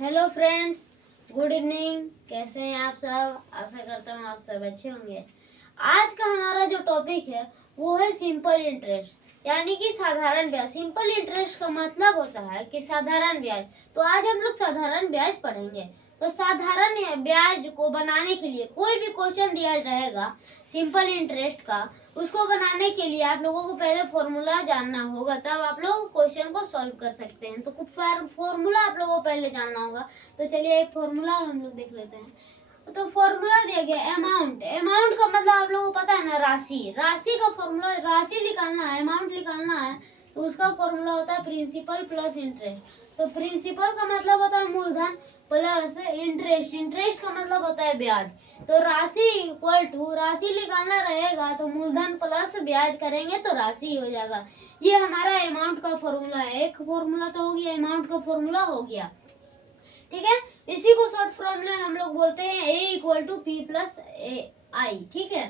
Hello friends, good evening. कैसे हैं आप सब? आशा करता हूँ आप सब अच्छे होंगे। आज का हमारा जो टॉपिक है वो है सिंपल इंटरेस्ट, यानी कि साधारण ब्याज। सिंपल इंटरेस्ट का मतलब होता है कि साधारण ब्याज। तो आज हम लोग साधारण ब्याज पढ़ेंगे। तो साधारण ब्याज को बनाने के लिए कोई भी क्वेश्चन दिया रहेगा सिंपल इंटरेस्ट का, उसको बनाने के लिए आप लोगों को पहले फॉर्मूला जानना होगा, तब आप लोग क्वेश्चन को सॉल्व कर सकते हैं। तो फॉर्मूला आप लोगों को पहले जानना होगा। तो चलिए एक फॉर्मूला हम लोग देख लेते हैं। तो फॉर्मूला दिया गया अमाउंट। अमाउंट का मतलब आप लोगों को पता है ना, राशि। राशि का फॉर्मूला, राशि निकालना है, अमाउंट निकालना है, तो उसका फॉर्मूला होता है प्रिंसिपल प्लस इंटरेस्ट। तो प्रिंसिपल का मतलब होता है मूलधन प्लस इंटरेस्ट, इंटरेस्ट का मतलब होता है ब्याज। तो राशि इक्वल टू, राशि निकालना रहेगा तो मूलधन प्लस ब्याज करेंगे तो राशि हो जाएगा। ये हमारा अमाउंट का फॉर्मूला है। एक फॉर्मूला तो हो गया, अमाउंट का फॉर्मूला हो गया, ठीक है। इसी को शॉर्ट फॉर्म में हम लोग बोलते हैं ए इक्वल टू पी प्लस आई, ठीक है।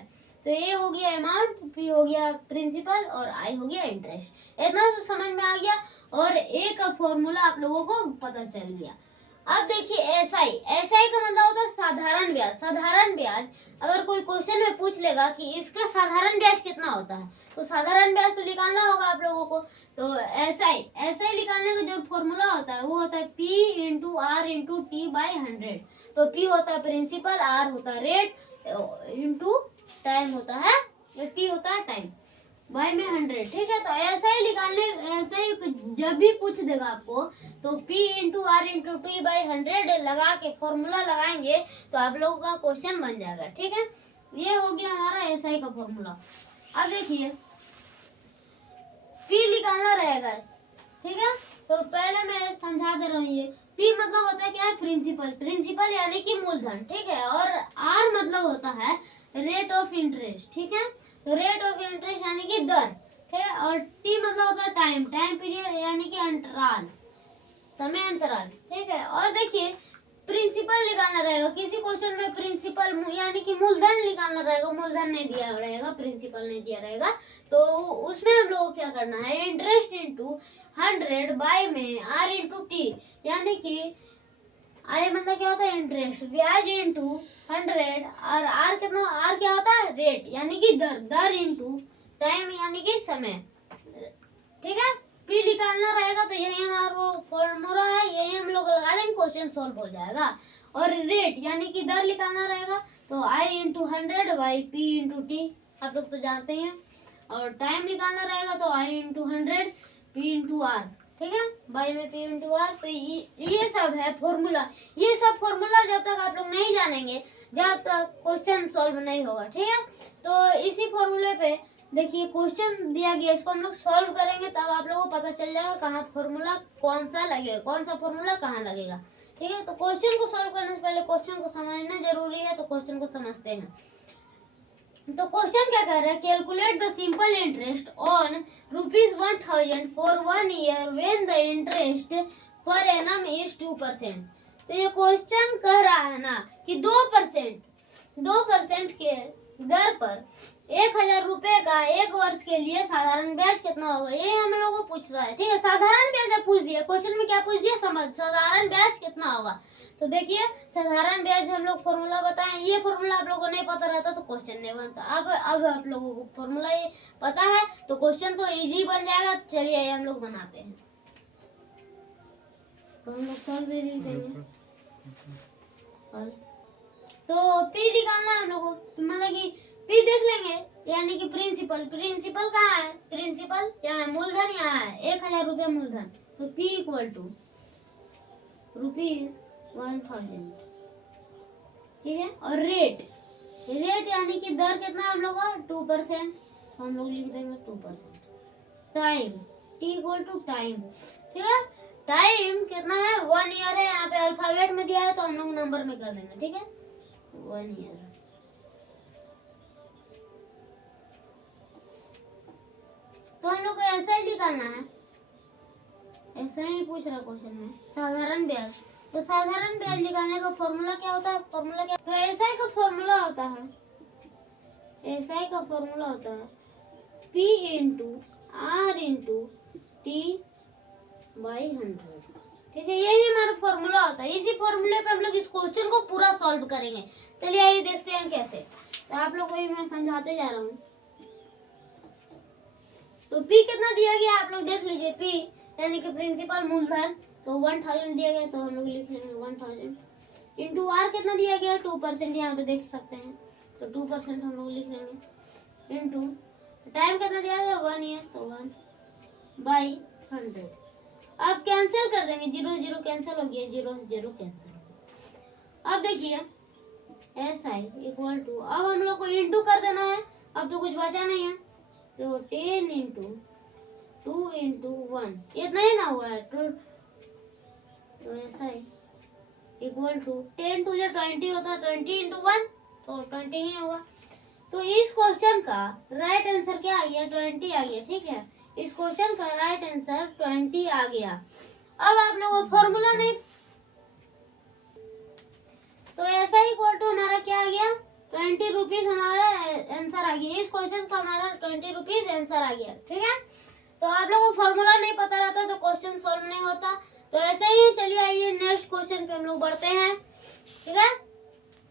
तो ए हो गया अमाउंट, पी हो गया प्रिंसिपल और आई हो गया इंटरेस्ट। इतना तो समझ में आ गया और ए का फॉर्मूला आप लोगों को पता चल गया। अब देखिए एसआई। एसआई का मतलब होता है साधारण ब्याज। साधारण ब्याज अगर कोई क्वेश्चन में पूछ लेगा कि इसका साधारण ब्याज कितना होता है, तो साधारण ब्याज तो निकालना होगा आप लोगों को। तो एसआई, एसआई निकालने का जो फॉर्मूला होता है वो होता है P into R into T by 100। तो P होता है प्रिंसिपल, आर होता है रेट, इंटू टाइम होता है, टी होता है टाइम, बाई में 100, ठीक है। तो ऐसा ही निकालने, ऐसा ही जब भी पूछ देगा आपको तो P into R into T by 100 लगा के फॉर्मूला लगाएंगे तो आप लोगों का क्वेश्चन बन जाएगा, ठीक है। ये हो गया हमारा एसआई का फॉर्मूला। अब देखिए P निकालना रहेगा, ठीक है। तो पहले मैं समझा दे रहा हूँ। ये P मतलब होता है क्या है, प्रिंसिपल। प्रिंसिपल यानी कि मूलधन, ठीक है। और R मतलब होता है रेट ऑफ इंटरेस्ट, ठीक है। तो रेट ऑफ इंटरेस्ट यानी कि दर, ठीक है। और T मतलब होता है टाइम, टाइम पीरियड यानी कि अंतराल, समय अंतराल, ठीक है। और देखिए प्रिंसिपल निकालना रहेगा किसी क्वेश्चन में, प्रिंसिपल यानी कि मूलधन निकालना रहेगा। मूलधन नहीं दिया रहेगा, प्रिंसिपल नहीं दिया रहेगा, तो उसमें हम लोग को क्या करना है, इंटरेस्ट इंटू 100 बाय में आर इंटू टी, यानी कि आई मतलब क्या होता है इंटरेस्ट, ब्याज इंटू 100 और आर कितना, आर क्या होता है रेट यानी कि दर, दर इंटू टाइम यानी कि समय, ठीक है। पी निकालना रहेगा तो यही हमारा फॉर्मूला है, यही हम लोग लगा देंगे, क्वेश्चन सॉल्व हो जाएगा। और रेट यानी कि दर निकालना रहेगा तो I into 100 by P into T, आप लोग तो जानते हैं। और टाइम निकालना रहेगा तो I into 100 P into are, ठीक है, बाई में पी इंटू आर। तो ये सब है फॉर्मूला। ये सब फॉर्मूला जब तक आप लोग नहीं जानेंगे, जब तक क्वेश्चन सॉल्व नहीं होगा, ठीक है। तो इसी फॉर्मूले पे देखिए क्वेश्चन दिया गया, इसको हम लोग सॉल्व करेंगे तब आप लोगों को पता चल जाएगा कहाँ फॉर्मूला कौन सा लगेगा, कौन सा फॉर्मूला कहाँ लगेगा, ठीक है। तो क्वेश्चन को सॉल्व करने से पहले क्वेश्चन को समझना जरूरी है, तो क्वेश्चन को समझते हैं। तो क्वेश्चन क्या कर रहा है, calculate the simple interest on ₹1000 for 1 year when the interest per annum is 2%। तो ये क्वेश्चन कह रहा है ना कि 2% के दर पर 1000 रुपए का एक वर्ष के लिए साधारण ब्याज कितना होगा, ये हम लोगों को पूछता है, ठीक है। साधारण ब्याज पूछ दिया क्वेश्चन में, क्या पूछ दिया, समझ साधारण ब्याज कितना होगा। तो देखिए साधारण ब्याज हम लोग फॉर्मूला बताएं, ये फॉर्मूला आप लोगों को नहीं पता रहता तो क्वेश्चन नहीं बनता। अब आप लोगों को फॉर्मूला ये पता है तो क्वेश्चन तो इजी बन जाएगा। चलिए हम लोग बनाते हैं, तो हम लोग सॉल्व भी लिख देंगे। तो P निकालना है हम लोगों को, मतलब कि P देख लेंगे, यानी कि प्रिंसिपल, प्रिंसिपल कहाँ है, प्रिंसिपल यहाँ है, मूलधन यहाँ है 1000 रुपया मूलधन। तो P इक्वल टू ₹1000, ठीक है। और रेट, रेट यानी कि दर कितना है हम लोग का 2%, तो हम लोग लिख देंगे 2%। Time, T equal to time, ठीक है। टाइम कितना है, 1 ईयर है, यहाँ पे अल्फाबेट में दिया है तो हम लोग नंबर में कर देंगे, ठीक है, 1 ईयर। तो हम लोग को ऐसा ही निकालना है, ऐसा ही पूछ रहा क्वेश्चन में, साधारण ब्याज। तो साधारण ब्याज निकालने का फॉर्मूला क्या होता है, फॉर्मूला क्या, तो एसआई का फॉर्मूला होता है, एसआई का फॉर्मूला होता है P into R into T by 100, ठीक है। यही हमारा फॉर्मूला होता है। होता है। इसी फॉर्मूले पे हम लोग इस क्वेश्चन को पूरा सॉल्व करेंगे। चलिए आइए देखते हैं कैसे। तो आप लोग को भी मैं समझाते जा रहा हूँ। तो P कितना दिया गया आप लोग देख लीजिए। P यानी कि प्रिंसिपल मूलधन, तो 1000 दिया गया, तो हम लोग लिख लेंगे 1000 इंटू R कितना दिया गया 2%, यहाँ पे देख सकते हैं, तो 2% हम लोग लिख लेंगे, इंटू टाइम कितना दिया गया 1 ईयर, तो 1/100। अब कैंसिल कर देंगे, 0 0 कैंसिल हो गया, 0 0 कैंसिल हो गया। अब देखिए SI इक्वल टू, अब हम लोग को इंटू कर देना है, अब तो कुछ बचा नहीं है, तो 10 इंटू 2 इंटू 1, इतना ही ना हुआ है, तो SI इक्वल टू 10 टू 20 होता है, 20 इंटू 1 तो 20 ही होगा। तो इस क्वेश्चन का राइट आंसर क्या आ गया 20 आ गया। ठीक है, इस क्वेश्चन का राइट आंसर 20 आ गया। अब आप लोगों को फॉर्मूला नहीं, तो ऐसा ही इक्वल टू हमारा क्या आ गया 20 रुपीज हमारा आंसर आ गया। इस क्वेश्चन का हमारा 20 रुपीज आंसर आ गया। ठीक है, तो आप लोगों को फॉर्मूला नहीं पता रहता तो क्वेश्चन सॉल्व नहीं होता। तो ऐसे ही चलिए आइए नेक्स्ट क्वेश्चन पे हम लोग बढ़ते हैं। ठीक है,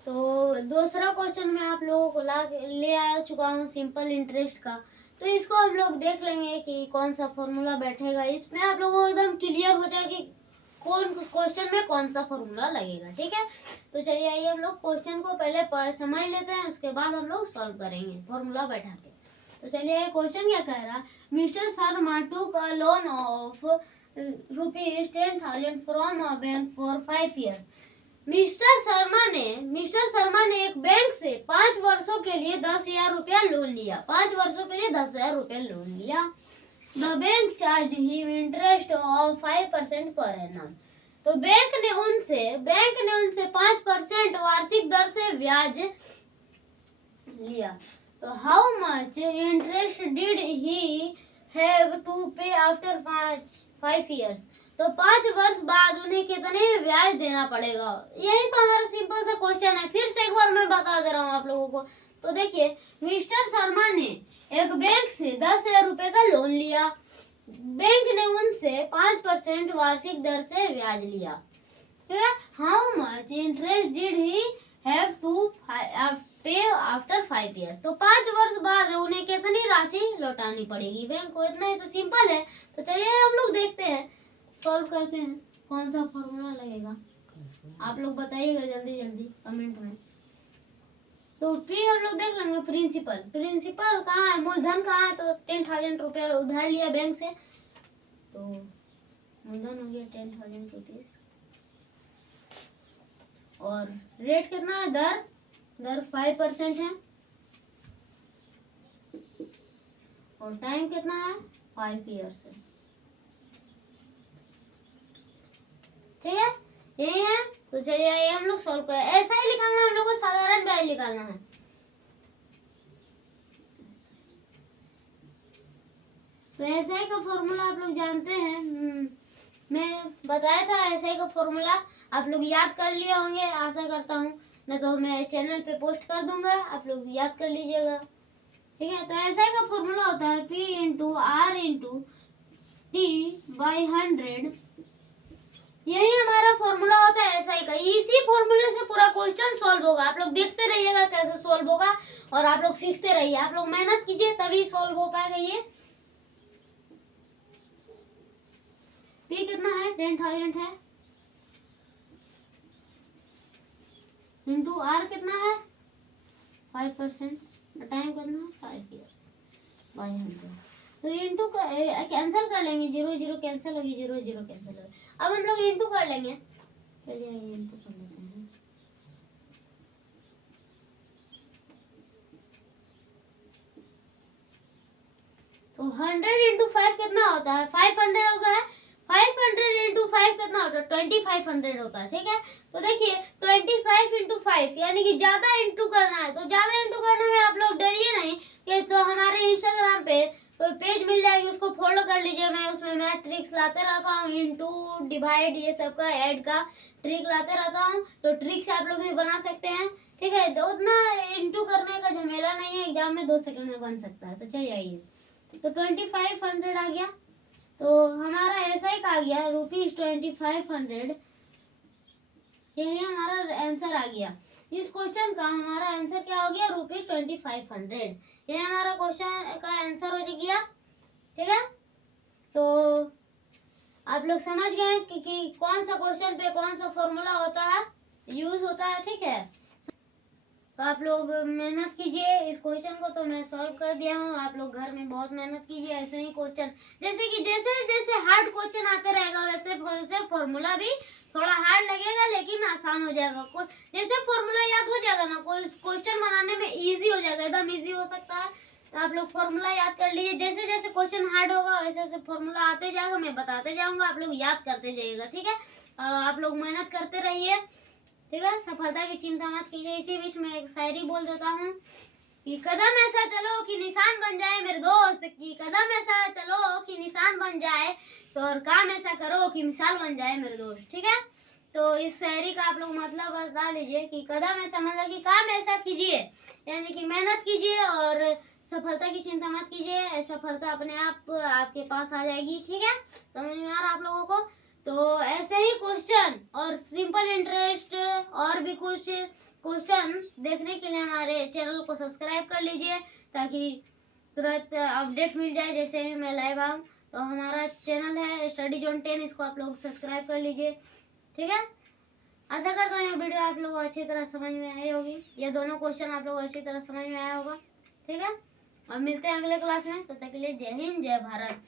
तो दूसरा क्वेश्चन मैं आप लोगों को ले आ चुका हूँ सिंपल इंटरेस्ट का। तो इसको हम लोग देख लेंगे कि कौन सा फॉर्मूला बैठेगा, इसमें आप लोगों को एकदम क्लियर हो जाए कि कौन क्वेश्चन में कौन सा फॉर्मूला लगेगा। ठीक है, तो चलिए आइए हम लोग क्वेश्चन को पहले समझ लेते हैं, उसके बाद हम लोग सॉल्व करेंगे फॉर्मूला बैठा के। तो चलिए क्वेश्चन क्या कह रहा है, mister Sharma took a loan of ₹10,000 from a bank for 5 years। Mister Sharma ने एक बैंक से 5 वर्षों के लिए 10,000 रुपया लोन लिया। 5 वर्षों के लिए 10,000 रुपया लोन लिया। The bank charge him interest of 5% per annum. तो बैंक ने उनसे 5% वार्षिक दर से ब्याज लिया। तो how much interest did he have to pay after 5 years। तो 5 वर्ष बाद उन्हें कितने ब्याज देना पड़ेगा। यही तो हमारा सिंपल सा क्वेश्चन है। फिर से एक बार मैं बता दे रहा हूँ आप लोगों को। तो देखिए मिस्टर शर्मा ने एक बैंक से 10,000 रुपए का लोन लिया। बैंक ने उनसे 5% वार्षिक दर से ब्याज लिया। ठीक है, how much interest did he have to pay after 5 years। तो 5 वर्ष बाद उन्हें कितनी राशि लौटानी पड़ेगी बैंक को। इतना ही तो सिंपल है। तो चलिए हम लोग देखते हैं, सॉल्व करते हैं, कौन सा फॉर्मूला लगेगा आप लोग बताइएगा जल्दी जल्दी कमेंट में। तो फिर हम लोग देख लेंगे प्रिंसिपल कहाँ है, मूलधन कहाँ है, तो 10,000 रुपया उधार लिया बैंक से, तो मूलधन हो गया 10,000 रुपीज। और रेट कितना है, दर 5% है, और टाइम कितना है 5 years है। ठीक है, यही है। तो चलिए आइए हम लोग सॉल्व करें। ऐसा ही निकालना हम लोग को, साधारण ब्याज निकालना है। तो एसआई का फॉर्मूला आप लोग जानते हैं, मैं बताया था एसआई का फॉर्मूला आप लोग याद कर लिए होंगे, आशा करता हूँ, नहीं तो मैं चैनल पे पोस्ट कर दूंगा, आप लोग याद कर लीजिएगा। ठीक है, तो एसआई का फॉर्मूला होता है P into R into T/100। यही हमारा फॉर्मूला होता है एसआई का। इसी फॉर्मूले से पूरा क्वेश्चन सॉल्व होगा। आप लोग देखते रहिएगा कैसे सॉल्व होगा, और आप लोग सीखते रहिए, आप लोग मेहनत कीजिए तभी सॉल्व हो पाएगा। ये P कितना है 10,000 है, इंटू R कितना है 5%, टाइम कितना है 5 years/100। तो इंटू कैंसिल कर लेंगे, 0 0 कैंसिल होगी, 0 0 कैंसिल होगी। अब हम लोग इंटू कर लेंगे। चलिए इंटू कर लेते हैं। तो 100 इंटू 5 कितना होता है 500 होता है। 500 इंटू 5 कितना होता है 2500 होता है। ठीक है, तो देखिए 25 इंटू 5 यानी कि ज्यादा इंटू करना है। तो ज्यादा इंटू करने में आप लोग डरिए नहीं कि तो हमारे इंस्टाग्राम पे पेज मिल जाएगी, उसको फॉलो कर लीजिए। मैं ट्रिक्स लाते रहता हूँ, इंटू डिवाइड ये सब का ऐड का ट्रिक लाते रहता हूँ। तो ट्रिक से आप लोग भी बना सकते हैं। ठीक है, तो उतना इंटू करने का झमेला नहीं है, एग्जाम में 2 सेकंड में बन सकता है। तो चलिए आइए, तो 2500 आ गया। तो हमारा ऐसा ही आ गया ₹2500 यही हमारा आंसर आ गया। इस क्वेश्चन का हमारा आंसर क्या हो गया, ₹2500। ये हमारा क्वेश्चन का आंसर हो गया। ठीक है, तो आप लोग समझ गए कि कौन सा क्वेश्चन पे कौन सा फॉर्मूला होता है, यूज होता है। ठीक है, तो आप लोग मेहनत कीजिए इस क्वेश्चन को। तो मैं सॉल्व कर दिया हूँ, आप लोग घर में बहुत मेहनत कीजिए। ऐसे ही क्वेश्चन जैसे जैसे हार्ड क्वेश्चन आते रहेगा वैसे वैसे फॉर्मूला भी थोड़ा हार्ड लगेगा लेकिन आसान हो जाएगा। जैसे फॉर्मूला याद हो जाएगा ना, कोई क्वेश्चन बनाने में इजी हो जाएगा, एकदम इजी हो सकता है। तो आप लोग फॉर्मूला याद कर लीजिए। जैसे जैसे क्वेश्चन हार्ड होगा वैसे वैसे फॉर्मूला आते जाएगा, मैं बताते जाऊंगा, आप लोग याद करते जाइएगा। ठीक है, आप लोग मेहनत करते रहिए। ठीक है, सफलता की चिंता मत कीजिए। इसी बीच में एक शायरी बोल देता हूँ कि कदम ऐसा चलो कि निशान बन जाए मेरे दोस्त, कि कदम ऐसा चलो कि निशान बन जाए, तो और काम ऐसा करो कि मिसाल बन जाए मेरे दोस्त। ठीक है, तो इस शायरी का आप लोग मतलब बता लीजिए कि कदम ऐसा मतलब कि काम ऐसा कीजिए, यानी कि मेहनत कीजिए और सफलता की चिंता मत कीजिए, सफलता अपने आप आपके पास आ जाएगी। ठीक है, समझ में आ रहा आप लोगों को? तो ऐसे ही क्वेश्चन और सिंपल इंटरेस्ट और भी कुछ क्वेश्चन देखने के लिए हमारे चैनल को सब्सक्राइब कर लीजिए, ताकि तुरंत अपडेट मिल जाए जैसे ही मैं लाइव आऊँ। तो हमारा चैनल है स्टडी जोन 10, इसको आप लोग सब्सक्राइब कर लीजिए। ठीक है, आशा करता हूँ ये वीडियो आप लोगों को अच्छी तरह समझ में आई होगी, ये दोनों क्वेश्चन आप लोगों को अच्छी तरह समझ में आया होगा। ठीक है, और मिलते हैं अगले क्लास में, तब तक के लिए जय हिंद जय भारत।